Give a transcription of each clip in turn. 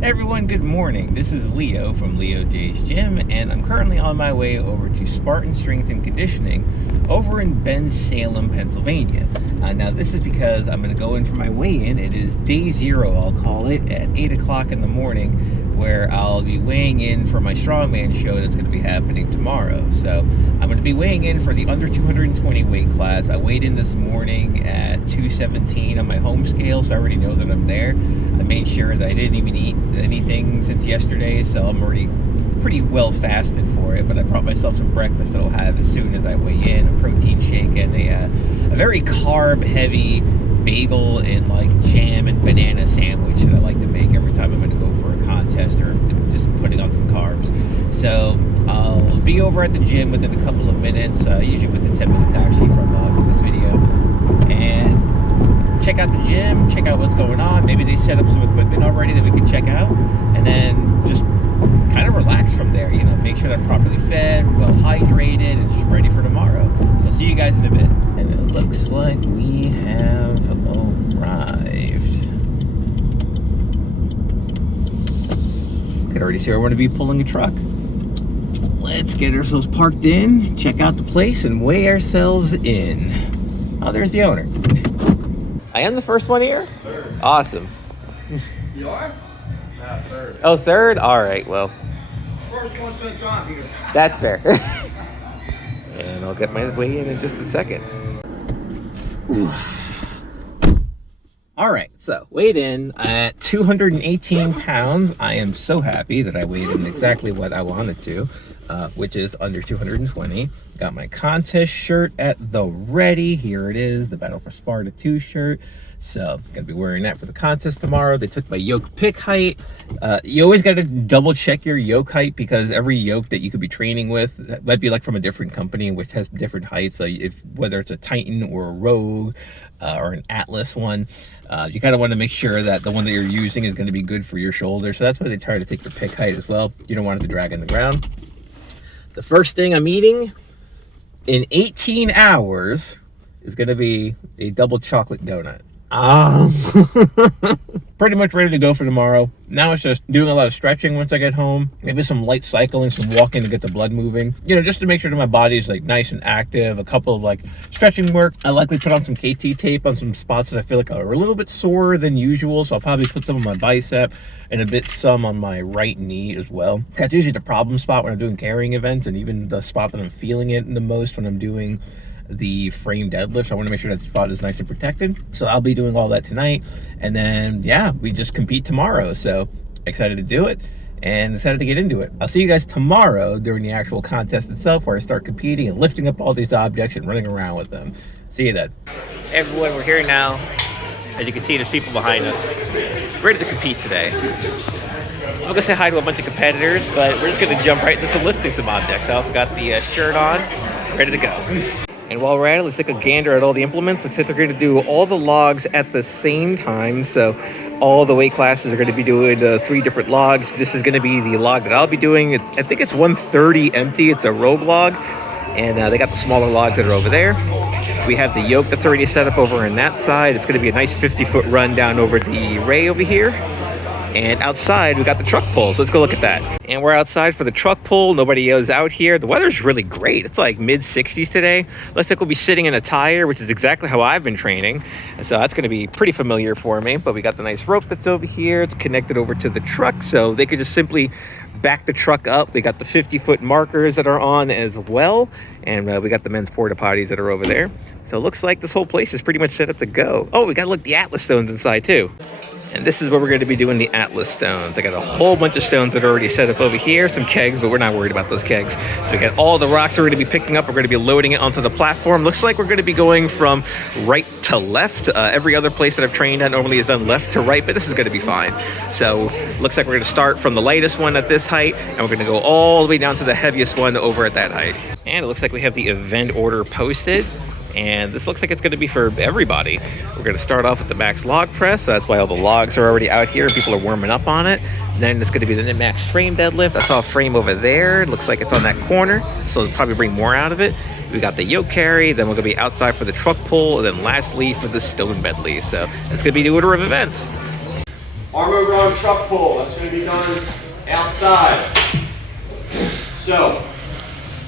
Everyone, good morning. This is Leo from Leo J's Gym, and I'm currently on my way over to Spartan Strength and Conditioning over in Bensalem, Pennsylvania. Now, this is because I'm going to go in for my weigh-in. It is day 0, I'll call it, at 8 o'clock in the morning, where I'll be weighing in for my Strongman show that's going to be happening tomorrow. So I'm going to be weighing in for the under 220 weight class. I weighed in this morning at 217 on my home scale, so I already know that I'm there. I made sure that I didn't even eat anything since yesterday, so I'm already pretty well fasted for it, but I brought myself some breakfast that I'll have as soon as I weigh in, a protein shake and a very carb-heavy bagel and like jam and banana sandwich that I like to make every time I'm going to go for a contest or just putting on some carbs. So I'll be over at the gym within a couple of minutes, usually within 10 minutes actually from this video, and check out the gym, check out what's going on. Maybe they set up some equipment already that we can check out, and then just kind of relax from there, you know, make sure that I'm properly fed, well hydrated, and just ready for tomorrow. So I'll see you guys in a bit. And it looks like we have arrived. Could already see where we're going to be pulling a truck. Let's get ourselves parked in, check out the place, and weigh ourselves in. Oh, there's the owner. I am the first one here? Third. Awesome. You are? Yeah, third. Oh, third? All right, well. First one since I'm here. That's fair. And I'll get my way in just a second. All right, so weighed in at 218 pounds. I am so happy that I weighed in exactly what I wanted to, which is under 220. Got my contest shirt at the ready. Here it is, the Battle for Sparta 2 shirt. So I'm gonna be wearing that for the contest tomorrow. They took my yoke pick height. You always gotta double check your yoke height, because every yoke that you could be training with that might be like from a different company, which has different heights. So whether it's a Titan or a Rogue or an Atlas one, you kind of want to make sure that the one that you're using is going to be good for your shoulder. So that's why they try to take your pick height as well. You don't want it to drag on the ground. The first thing I'm eating in 18 hours is going to be a double chocolate donut. Pretty much ready to go for tomorrow. Now it's just doing a lot of stretching once I get home. Maybe some light cycling, some walking to get the blood moving. You know, just to make sure that my body's like nice and active. A couple of like stretching work. I likely put on some KT tape on some spots that I feel like are a little bit sore than usual. So I'll probably put some on my bicep and a bit some on my right knee as well. That's usually the problem spot when I'm doing carrying events, and even the spot that I'm feeling it the most when I'm doing the frame deadlift. I want to make sure that spot is nice and protected. So I'll be doing all that tonight, and then yeah, we just compete tomorrow. So excited to do it and excited to get into it. I'll see you guys tomorrow during the actual contest itself, where I start competing and lifting up all these objects and running around with them. See you then. Everyone, we're here now. As you can see, there's people behind us ready to compete today. I'm gonna say hi to a bunch of competitors, but we're just gonna jump right into some lifting some objects. I also got the shirt on, ready to go. And while we're at it, let's take a gander at all the implements. Looks like they're going to do all the logs at the same time. So all the weight classes are going to be doing 3 different logs. This is going to be the log that I'll be doing. I think it's 130 empty. It's a rogue log. And they got the smaller logs that are over there. We have the yoke that's already set up over on that side. It's going to be a nice 50-foot run down over the ray over here. And outside, we got the truck pull, so let's go look at that. And we're outside for the truck pull. Nobody is out here. The weather's really great. It's like mid-60s today. Looks like we'll be sitting in a tire, which is exactly how I've been training. And so that's gonna be pretty familiar for me. But we got the nice rope that's over here. It's connected over to the truck, so they could just simply back the truck up. We got the 50-foot markers that are on as well. And we got the men's porta potties that are over there. So it looks like this whole place is pretty much set up to go. Oh, we gotta look the Atlas stones inside too. And this is where we're going to be doing the Atlas stones. I got a whole bunch of stones that are already set up over here, some kegs, but we're not worried about those kegs. So we got all the rocks we're going to be picking up. We're going to be loading it onto the platform. Looks like we're going to be going from right to left. Every other place that I've trained at normally is done left to right, but this is going to be fine. So looks like we're going to start from the lightest one at this height, and we're going to go all the way down to the heaviest one over at that height. And it looks like we have the event order posted. And this looks like it's going to be for everybody. We're going to start off with the max log press. So that's why all the logs are already out here and people are warming up on it. Then it's going to be the max frame deadlift. I saw a frame over there. It looks like it's on that corner, so it'll probably bring more out of it. We got the yoke carry, then we're going to be outside for the truck pull, and then lastly for the stone medley. So it's going to be the order of events. arm over arm truck pull. That's going to be done outside. So,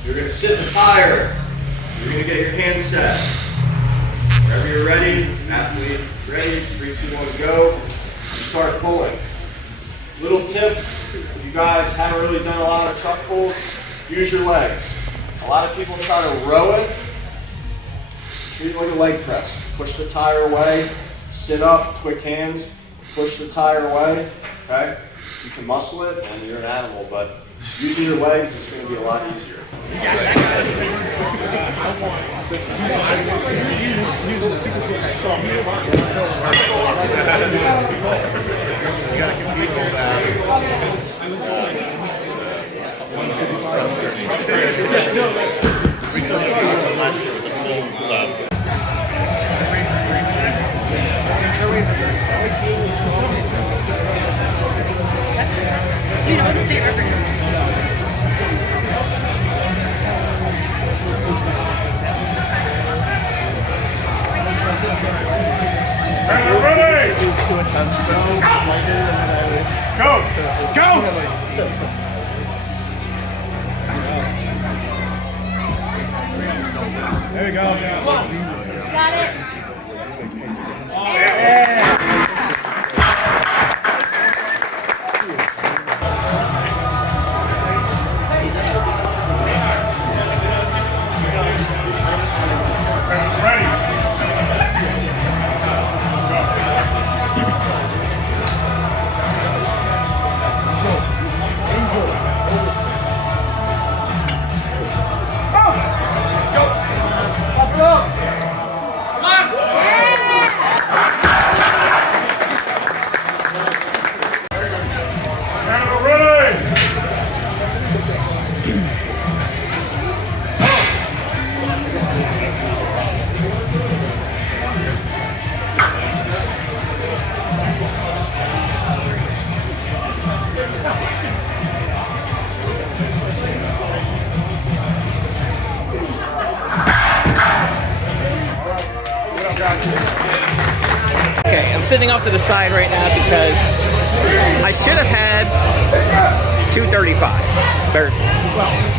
you're going to sit in the tire. You're going to get your hands set. Whenever you're ready, athlete ready, 3, 2, 1, go. You start pulling. Little tip, if you guys haven't really done a lot of truck pulls, use your legs. A lot of people try to row it. Treat it like a leg press. Push the tire away, sit up, quick hands, push the tire away, okay? You can muscle it and you're an animal, but using your legs is going to be a lot easier. Do you know what the state record is? Ready? Go! Go! There you go. Got it. Okay, I'm sitting off to the side right now because I should have had 235.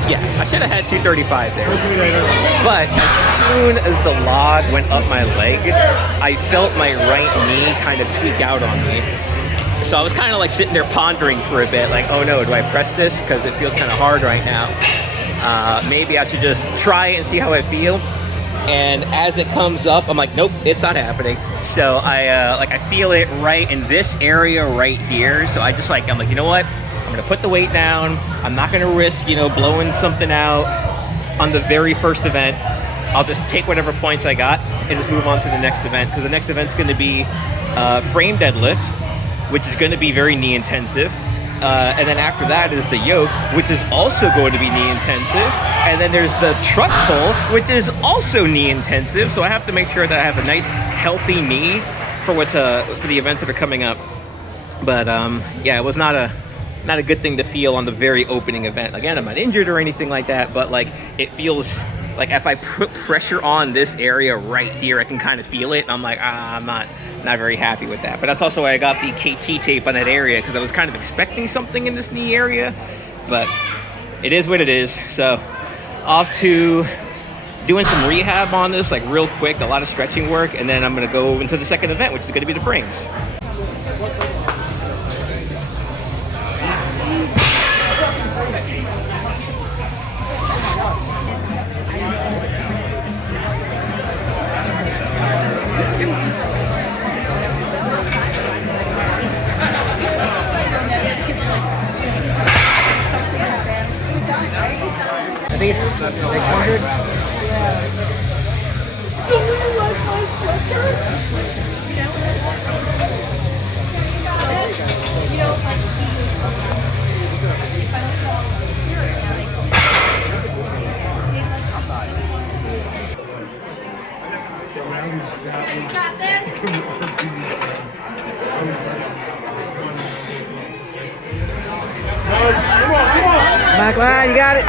Yeah, I should have had 235 there. But as soon as the log went up my leg, I felt my right knee kind of tweak out on me. So I was kind of like sitting there pondering for a bit, like, oh no, do I press this? Because it feels kind of hard right now. Maybe I should just try it and see how I feel. And as it comes up, I'm like, nope, it's not happening. So I feel it right in this area right here. So I'm like, you know what? I'm gonna put the weight down. I'm not gonna risk, blowing something out on the very first event. I'll just take whatever points I got and just move on to the next event. Because the next event's gonna be Frame Deadlift, which is gonna be very knee intensive. And then after that is the yoke, which is also going to be knee intensive. And then there's the truck pull, which is also knee intensive. So I have to make sure that I have a nice, healthy knee for the events that are coming up. But yeah, it was not a good thing to feel on the very opening event. Again, I'm not injured or anything like that, but like it feels like if I put pressure on this area right here, I can kind of feel it. And I'm like, I'm not very happy with that. But that's also why I got the KT tape on that area, because I was kind of expecting something in this knee area, but it is what it is. So off to doing some rehab on this, like real quick, a lot of stretching work, and then I'm gonna go into the second event, which is gonna be the frames. I think it's 600. Do you like my sweatshirt? Got this? Come on, you got it.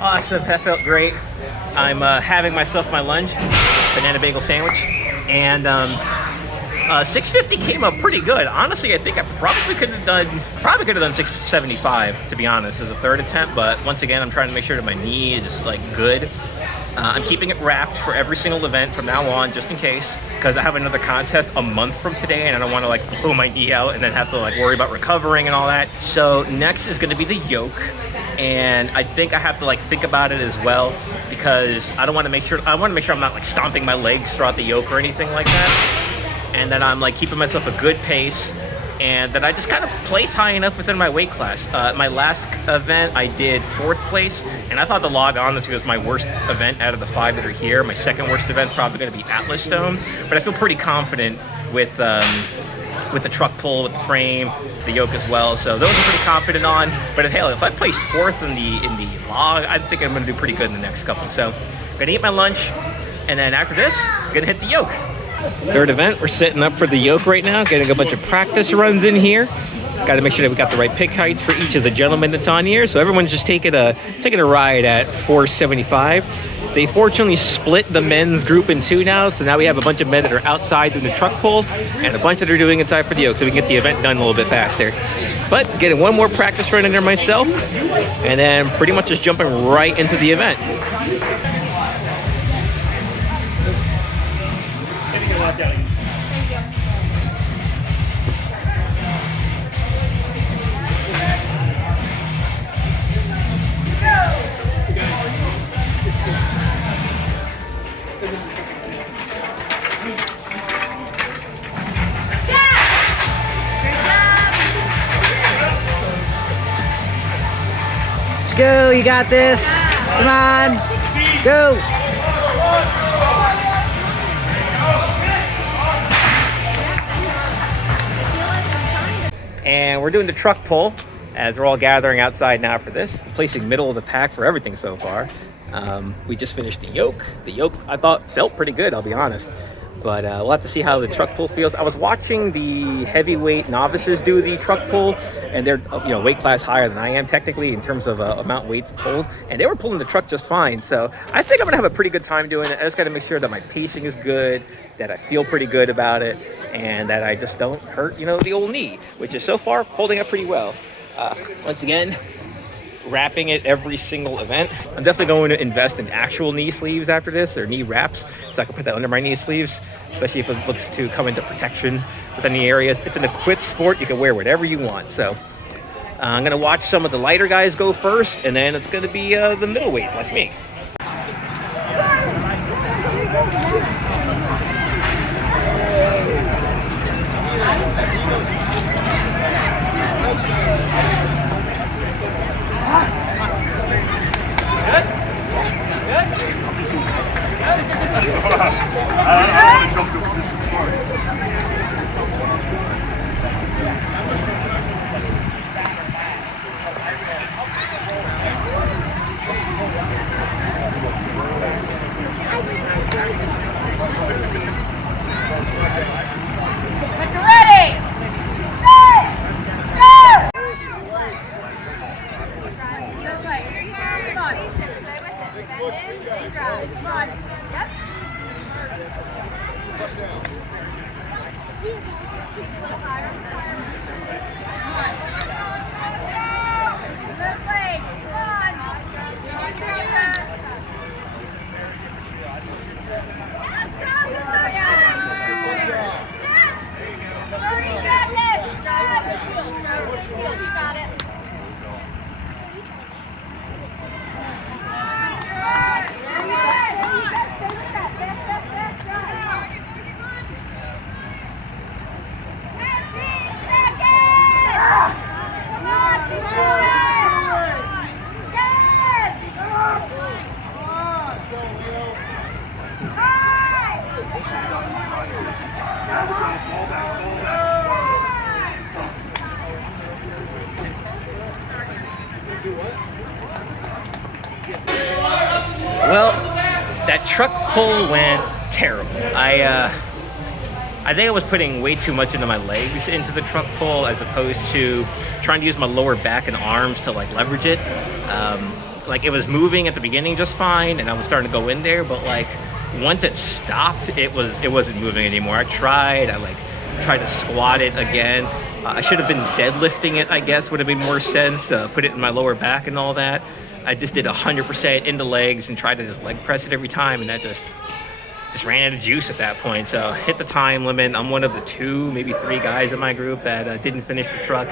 Awesome, that felt great. I'm having myself my lunch, banana bagel sandwich, and 650 came up pretty good. Honestly, I think I probably could have done 675 to be honest as a third attempt. But once again, I'm trying to make sure that my knee is like good. I'm keeping it wrapped for every single event from now on, just in case, because I have another contest a month from today, and I don't want to like blow my knee out and then have to like worry about recovering and all that. So next is going to be the yoke, and I think I have to like think about it as well, because I want to make sure I'm not like stomping my legs throughout the yoke or anything like that, and that I'm like keeping myself a good pace, and that I just kind of place high enough within my weight class. My last event, I did 4th place, and I thought the log honestly was my worst event out of the 5 that are here. My second worst event's probably going to be Atlas Stone, but I feel pretty confident with the truck pull, with the frame, the yoke as well. So those I'm pretty confident on. But if I placed 4th in the log, I think I'm going to do pretty good in the next couple. So I'm going to eat my lunch, and then after this, I'm going to hit the yoke. Third event, we're setting up for the yoke right now, getting a bunch of practice runs in here. Got to make sure that we got the right pick heights for each of the gentlemen that's on here. So everyone's just taking a ride at 475. They fortunately split the men's group in 2 now, so now we have a bunch of men that are outside doing the truck pull and a bunch that are doing inside for the yoke, so we can get the event done a little bit faster. But getting one more practice run in there myself, and then pretty much just jumping right into the event. Let's go, you got this. Come on, go. And we're doing the truck pull as we're all gathering outside now for this. I'm placing middle of the pack for everything so far. We just finished the yoke. The yoke I thought felt pretty good, I'll be honest. But we'll have to see how the truck pull feels. I was watching the heavyweight novices do the truck pull, and they're weight class higher than I am technically in terms of amount weights pulled, and they were pulling the truck just fine. So I think I'm gonna have a pretty good time doing it. I just gotta make sure that my pacing is good, that I feel pretty good about it, and that I just don't hurt the old knee, which is so far holding up pretty well. Once again, wrapping it every single event. I'm definitely going to invest in actual knee sleeves after this, or knee wraps, so I can put that under my knee sleeves, especially if it looks to come into protection with any areas. It's an equipped sport. You can wear whatever you want. So I'm going to watch some of the lighter guys go first, and then it's going to be the middleweight like me. Well, that truck pull went terrible. I think I was putting way too much into my legs into the truck pull, as opposed to trying to use my lower back and arms to like leverage it. Like it was moving at the beginning just fine, and I was starting to go in there, but like once it stopped, it wasn't moving anymore. I tried, I try to squat it again. I should have been deadlifting it, I guess, would have made more sense. Put it in my lower back and all that. I just did 100% into legs and tried to just leg press it every time, and that just ran out of juice at that point. So hit the time limit. I'm one of the 2, maybe 3 guys in my group that didn't finish the truck.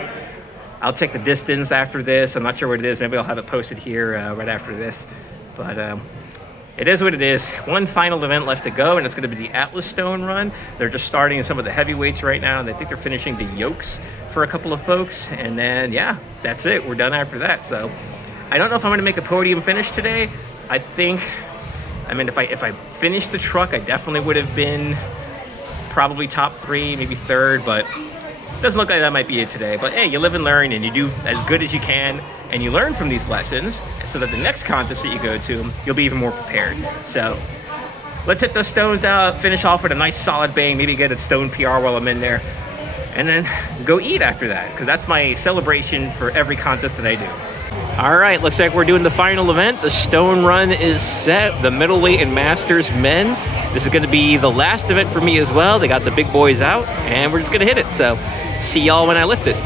I'll check the distance after this. I'm not sure what it is. Maybe I'll have it posted here right after this. But it is what it is. One final event left to go, and it's going to be the Atlas Stone Run. They're just starting some of the heavyweights right now, and I think they're finishing the yokes for a couple of folks. And then, yeah, that's it. We're done after that. So I don't know if I'm going to make a podium finish today. I mean, if I finished the truck, I definitely would have been probably top 3, maybe 3rd, but doesn't look like that might be it today. But hey, you live and learn, and you do as good as you can, and you learn from these lessons so that the next contest that you go to, you'll be even more prepared. So let's hit those stones out, finish off with a nice solid bang, maybe get a stone PR while I'm in there, and then go eat after that, because that's my celebration for every contest that I do. All right, looks like we're doing the final event. The Stone Run is set, the middleweight and masters men. This is gonna be the last event for me as well. They got the big boys out, and we're just gonna hit it. So see y'all when I lift it.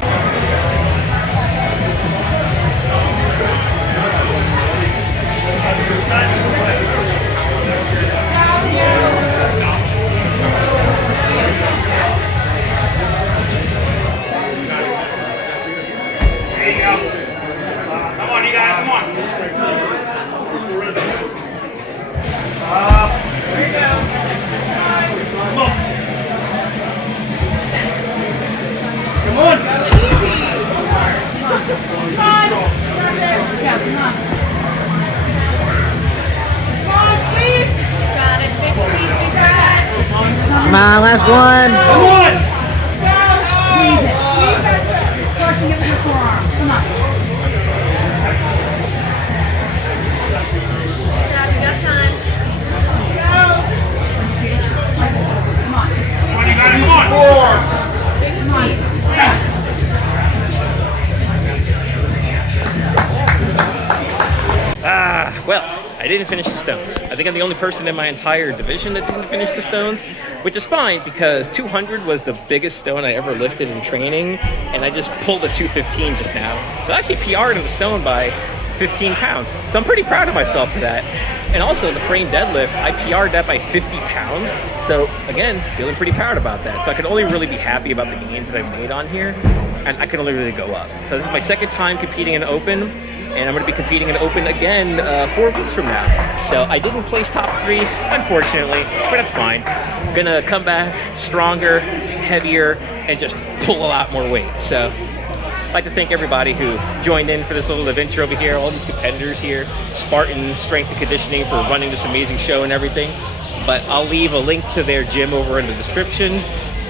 Come on, last one. Come on! Squeeze it. Push and give it your forearms. Come on. You got time. Go. Come on. Come on, you got it, come on! 4! Come on. Well, I didn't finish the stones. I think I'm the only person in my entire division that didn't finish the stones, which is fine because 200 was the biggest stone I ever lifted in training, and I just pulled a 215 just now. So I actually PR'd in the stone by 15 pounds. So I'm pretty proud of myself for that. And also the frame deadlift, I PR'd that by 50 pounds. So again, feeling pretty proud about that. So I can only really be happy about the gains that I've made on here, and I can only really go up. So this is my second time competing in Open, and I'm going to be competing in Open again 4 weeks from now. So I didn't place top 3, unfortunately, but that's fine. I'm going to come back stronger, heavier, and just pull a lot more weight. So I'd like to thank everybody who joined in for this little adventure over here, all these competitors here, Spartan Strength and Conditioning for running this amazing show and everything. But I'll leave a link to their gym over in the description.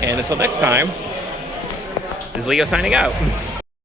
And until next time, this is Leo signing out.